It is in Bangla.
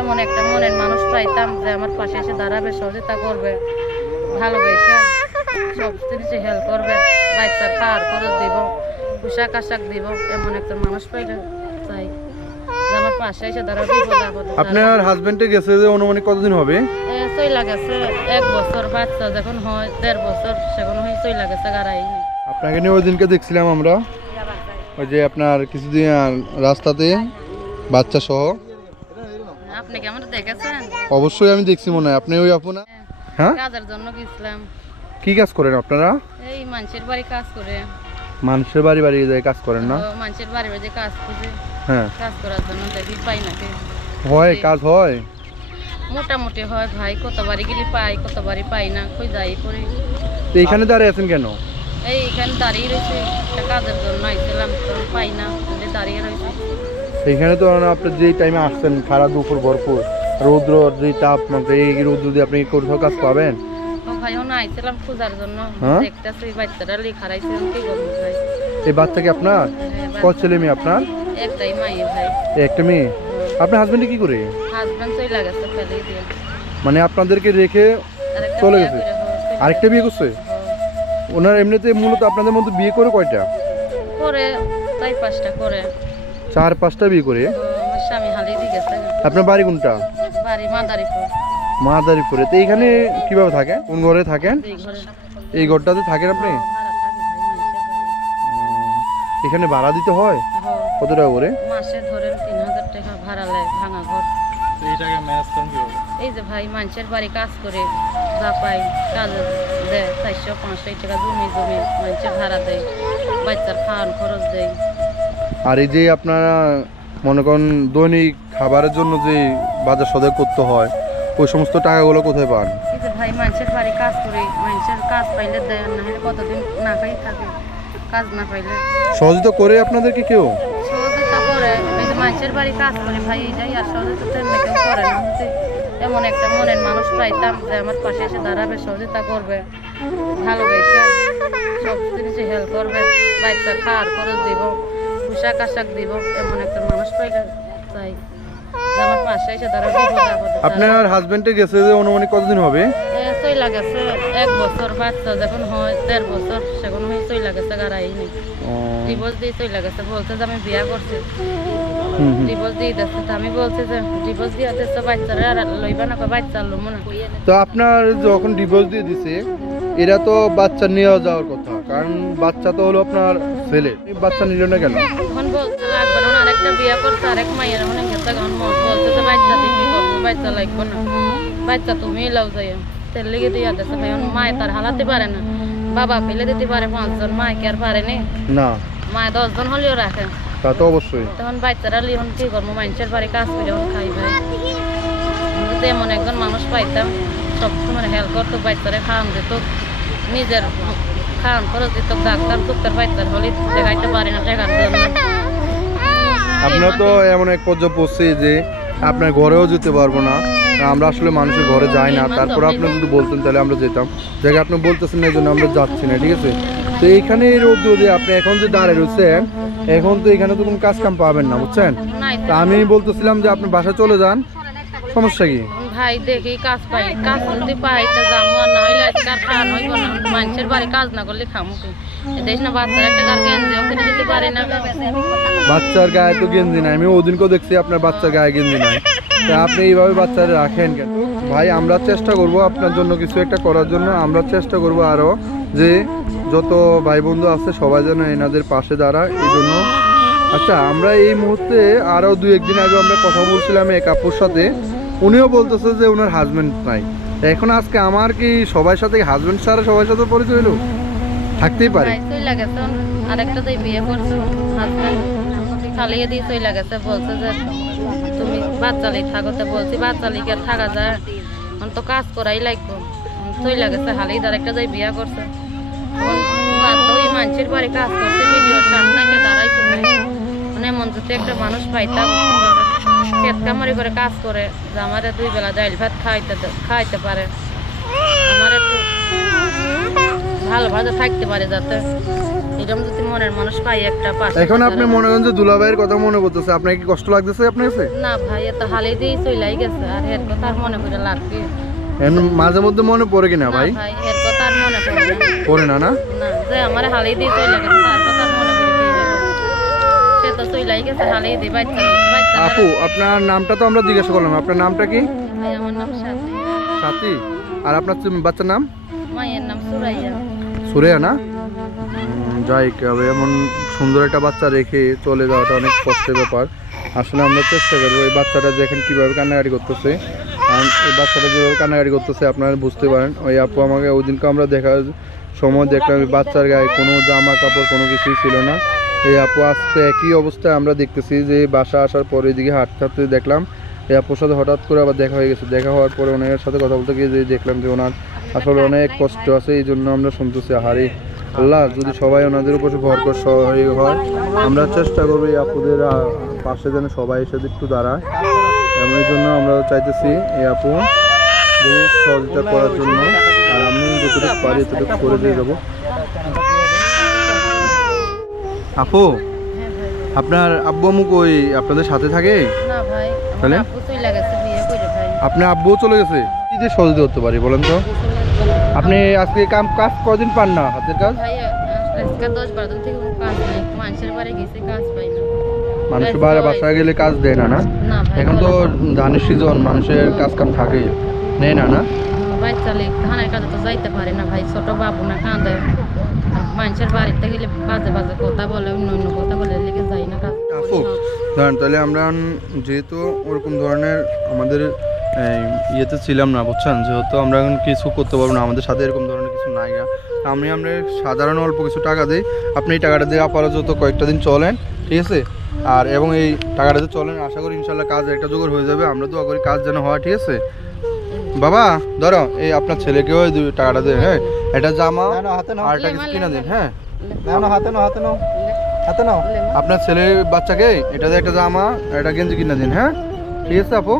এমন একটা মনের মানুষ পাইতাম যে আমার পাশে এসে দাঁড়াবে, সহযোগিতা করবে, ভালোবেসে সব জিনিসে হেল্প করবে, বাচ্চার খাওয়ার খরচ দিব, পোশাক আশাক দিব, এমন একটা মানুষ পাইলে চাই যে আমার পাশে এসে দাঁড়াবে। আপনার হাজবেন্ডে গেছে যে অনুমানিক কতদিন হবে? চইলা গেছে 1 বছর, বাচ্চা যখন হয় 1.5 বছর সেখন হয় চইলা গেছে গাড়াই। আপনাকে নিয়ে ওই দিনকে দেখছিলাম আমরা, ওই যে আপনার কিছুদিন রাস্তাতে বাচ্চা সহ। আপনি কি আমার দেখেছেন? অবশ্যই আমি দেখছি, মনে হয় আপনি ওই আপনা। হ্যাঁ, কাজের জন্য গেছিলাম। কি কাজ করেন আপনারা? এই মানুষের বাড়ি কাজ করে। মানুষের বাড়ি বাড়ি যায় কাজ করেন না? মানুষের বাড়ি বাড়ি কাজ খুঁজে, হ্যাঁ, কাজ করার জন্য দেখি পাই নাকি। হয় কাজ হয় মোটামুটি হয় ভাই, কতবারই গেলি পাই, কতবারই পাই না, কই যাই পরে। তো এইখানে দাঁড়িয়ে আছেন কেন? এইখানে দাঁড়িয়ে রয়েছে, একটা কাজের জন্য আইছিলাম, পাই না, দাঁড়িয়ে রয়েছে। এইখানে তো আপনি যে টাইমে আসছেন খারা দুপুর ভরপুর রৌদ্র, যে তাপ, এই রৌদ্র দিয়ে আপনি কোথাও কাজ পাবেন? ভাই ওনা আইছিলাম খোঁজার জন্য, দেখতেছি বাচ্চারা লেখা রাইছিলাম, কি করবো ভাই। এই বাচ্চা কি আপনার? কত ছেলে মেয়ে আপনার? একটাই মাইয়ে ভাই। একটা মেয়ে? আপনার হাজবেন্ড কি করে? হাজবেন্ড চলে গেছে ফেলে দিয়ে। মানে আপনাদেরকে রেখে চলে গেছে? আরেকটা বিয়ে করছে? ওনার এমনিতে মূলত আপনাদের মধ্যে বিয়ে করে কয়টা? করে 4-5টা করে। 4-5টা বিয়ে করে? আমার স্বামী হালিয়ে দিয়ে গেছে। আপনার বাড়ি কোনটা? বাড়ি মাদারীপুর। মাদারীপুরে। তো এইখানে কিভাবে থাকেন? কোন ঘরে থাকেন? এই ঘরটাতে থাকেন আপনি? এখানে ভাড়া দিতে হয়? কত টাকা করে? মাসে ধরেন 3000 টাকা ভাড়া লাগে, ভাঙা ঘর। এই যে ভাই মানুষের বাড়ি কাজ করে যা পাই, কাজে দেয় 400-500 টাকা, জমি মানুষের ভাড়া দেয়, বাচ্চার খাওয়ান খরচ দেয়। আর এই যে আপনারা মনে করেন দৈনিক খাবারের জন্য যে বাজার সদাই করতে হয়, ওই সমস্ত টাকাগুলো কোথায় পান? এই যে ভাই মানুষের বাড়ি কাজ করে, মানুষের কাজ পাইলে দেয়, না হলে কতদিন না খাই থাকে, কাজ না পাইলে। সহযোগিতা করে আপনাদেরকে কেউ? সহযোগিতা করে, এই যে মানুষের বাড়ি কাজ করে ভাই, এটাই আর সহযোগিতা তেমনি কেউ করে না। এমন একটা মনের মানুষ পাইতাম যে আমার পাশে এসে দাঁড়াবে, সহযোগিতা করবে, ভালোবেসে সব জিনিসে হেল্প করবে, বাচ্চার খাওয়ার খরচ দিব, পোশাক আশাক দিব, এমন একটা মানুষ পাইলে চাই যে আমার পাশে এসে দাঁড়াবে। আপনার হাজবেন্ডে গেছে যে অনুমানিক কতদিন হবে? চইলা গেছে 1 বছর, বাচ্চা যখন হয় 1.5 বছর সেখন হয় চইলা গেছে গাড়াই নেই। ডিভোর্স দিয়ে চইলা গেছে, বলছে যে আমি বিয়া করছি, ডিভোর্স দিয়ে দিচ্ছে। তো আমি বলছি যে ডিভোর্স দিয়ে দিচ্ছে, বাচ্চারা আর লইবা না, বাচ্চা লমো না। তো আপনার যখন ডিভোর্স দিয়ে দিছে, এরা তো বাচ্চা নিয়ে যাওয়ার কথা, কারণ বাচ্চা তো হলো আপনার ছেলে, বাচ্চা নিল না কেন? এখন বলতে লাগবে না, আরেকটা বিয়া করছে, আরেক মাইয়ের মনে গেছে, এখন বলছে যে বাচ্চা দিয়ে কি করবো, বাচ্চা লাগবো না, বাচ্চা তুমি লাও যাই, তেল লেগে দিয়ে দিচ্ছে। ভাই মায় তার হালাতে পারে না, বাবা ফেলে দিতে পারে 5 জন, মায় কি আর পারেনি? না, মায় 10 জন হলেও রাখে, তা তো অবশ্যই। তখন বাচ্চারা লিখন কি করবো, মানুষের বাড়ি কাজ করে খাই ভাই। যদি এমন একজন মানুষ পাইতাম সবসময় হেল্প করতো, বাচ্চারা খাওয়ান দিত, নিজের খাওয়ান খরচ দিত, ডাক্তার বাচ্চার হলে দেখাইতে পারি না টাকার জন্য। আপনার তো এমন এক পর্যায়ে পড়ছে যে আপনার ঘরেও যেতে পারবো না, আমরা আসলে মানুষের ঘরে যাই না, তারপর আপনি যদি বলতেন তাহলে আমরা যেতাম। জায়গায় আপনি বলতেছেন না, এই জন্য আমরা যাচ্ছি না, ঠিক আছে? তো এইখানে এই রোদ রোদে আপনি এখন যে দাঁড়িয়ে রয়েছেন, এখন তো এখানে তো কোনো কাজ কাম পাবেন না, বুঝছেন? তা আমি বলতেছিলাম যে আপনি বাসায় চলে যান, সমস্যা কি? ভাই দেখি কাজ পাই, কাজ যদি পাই তো যাবো, আর না হইলে কার খাওয়ান হইব না, মানুষের বাড়ি কাজ না করলে খামো কি? দেখ না বাচ্চার একটা কার গেঞ্জি ওখানে দিতে পারে না। বাচ্চার গায়ে তো গেঞ্জি নাই, আমি ওদিনকেও দেখছি আপনার বাচ্চার গায়ে গেঞ্জি নাই, তা আপনি এইভাবে বাচ্চারা রাখেন কেন? ভাই আমরা চেষ্টা করব আপনার জন্য কিছু একটা করার জন্য, আমরা চেষ্টা করব আরও যে যত ভাই বন্ধু আছে সবাই যেন এনাদের পাশে দাঁড়ায়, এই জন্য। আচ্ছা, আমরা এই মুহূর্তে আরও 2-1 দিন আগে আমরা কথা বলছিলাম এক আপুর সাথে, উনিও বলতেছে যে ওনার হাজবেন্ড নাই। এখন আজকে আমার কি সবার সাথে হাজবেন্ড ছাড়া সবার সাথে পরিচয় হলো? থাকতেই পারে। আরেকটা যে বিয়ে করছো হাজবেন্ড খালিয়ে দিয়ে চলে গেছে, বলছে যে তুমি বাচ্চা লিখ থাকতে, বলছি বাচ্চা লিখে আর থাকা যায়, এখন তো কাজ করাই লাগবো, চলে গেছে হালিয়ে। আরেকটা যে বিয়ে করছে, মানুষের বাড়ি কাজ করছে, ভিডিওর সামনে দাঁড়াইছে, মানে এমন যদি একটা মানুষ পাইতাম ক্ষেত কামারি করে কাজ করে, যে আমার 2 বেলা ডাইল ভাত খাইতে পারে, আমার একটু ভালোভাবে থাকতে পারে, যাতে এরকম যদি মনের মানুষ পাই একটা পাশে এখন আপনি মনে করেন যে দুলাভাইয়ের কথা মনে করতেছে, আপনার কি কষ্ট লাগতেছে আপনার কাছে? না ভাই এত হালে দিয়ে চইলাই গেছে আর এর কথা আর মনে করে লাগবে এখন মাঝে মধ্যে মনে পড়ে কিনা না ভাই? ভাই এর কথা আর মনে পড়ে না পড়ে না না? না যে আমার হালে দিয়ে চইলা গেছে তার কথা আর মনে করে কি হবে? সে তো চইলাই গেছে হালে দিয়ে বাচ্চা আপু আপনার নামটা তো আমরা জিজ্ঞাসা করলাম, আপনার নামটা কি? ভাই আমার নাম সাথী সাথী। আর আপনার বাচ্চার নাম? মায়ের নাম সুরাইয়া সুরেয়া না? যাই হবে, এমন সুন্দর একটা বাচ্চা রেখে চলে যাওয়াটা অনেক কষ্টের ব্যাপার। আসলে আমরা চেষ্টা করবো এই বাচ্চাটা দেখেন কীভাবে কান্নাকাটি করতেছে, আর এই বাচ্চাটা যেভাবে কান্নাকাটি করতেছে আপনারা বুঝতে পারেন। ওই আপু আমাকে ওই দিনকে আমরা দেখার সময় দেখলাম এই বাচ্চার গায়ে কোনো জামা কাপড় কোনো কিছুই ছিল না। এই আপু আজকে একই অবস্থায় আমরা দেখতেছি যে বাসা আসার পরে এদিকে হাঁটতে হাঁটতে দেখলাম এই আপুর সাথে হঠাৎ করে আবার দেখা হয়ে গেছে। দেখা হওয়ার পরে ওনার সাথে কথা বলতে গিয়ে যে দেখলাম যে ওনার আসলে অনেক কষ্ট আছে, এই জন্য আমরা শুনতেছি। হারি আল্লাহ যদি সবাই ওনাদের উপর ভরকর সহায় হয়, আমরা চেষ্টা করবো এই আপুদের পাশে যেন সবাই এসে একটু দাঁড়ায়। এই জন্য আমরা চাইতেছি এই আপু সহযোগিতা করার জন্য, আর আমি যতটুকু পারি ততটুকু করে দিয়ে যাবো। আপু হ্যাঁ ভাই আপনার আব্বু আম্মু কই? আপনাদের সাথে থাকে? না ভাই তাহলে? আমার আপু চইলা গেছে বিয়ে করে ভাই আপনার আব্বুও চলে গেছে? কি দিয়ে সহযোগিতা করতে পারি বলেন তো? আপনি আজকে কাজ কদিন পান না হাতের কাজ? ভাই আজকে 10-12 দিন থেকে কোনো কাজ নাই মানুষের বাড়ি গেছে কাজ পাই না মানুষের বাইরে বাসায় গেলে কাজ দেয় না না? না ভাই এখন তো ধানের সিজন, মানুষের কাজ কাম থাকে, নেই না না? বাচ্চা লেগ ধানের কাজে তো যাইতে পারে না ভাই, ছোট বাবু না কাঁদে আর মানুষের বাড়িতে গেলে বাজে বাজে কথা বলে, অন্য অন্য কথা বলে লেগে যাই না কাজ। আপু ধরেন তাহলে আমরা যেহেতু ওরকম ধরনের আমাদের ইয়েতে ছিলাম না বুঝছেন, যেহেতু আমরা এখন কিছু করতে পারবো না, আমাদের সাথে এরকম ধরনের কিছু নাই। আমরা সাধারণ অল্প কিছু টাকা দিই, আপনি এই টাকাটা দিয়ে আপাতত কয়েকটা দিন চলেন, ঠিক আছে? আর এবং এই টাকাটা দিয়ে চলেন, আশা করি ইনশাল্লাহ কাজ একটা জোগাড় হয়ে যাবে। আমরা দোয়া করি কাজ যেন হয়, ঠিক আছে? বাবা ধরো এই আপনার ছেলেকেও এই টাকাটা দেয়, হ্যাঁ এটা জামা আর একটা কিছু কিনা দিন, হ্যাঁ হাতে নাও। আপনার ছেলে বাচ্চাকে এটা দিয়ে একটা জামা একটা গেঞ্জি কিনা দিন, হ্যাঁ ঠিক আছে আপু?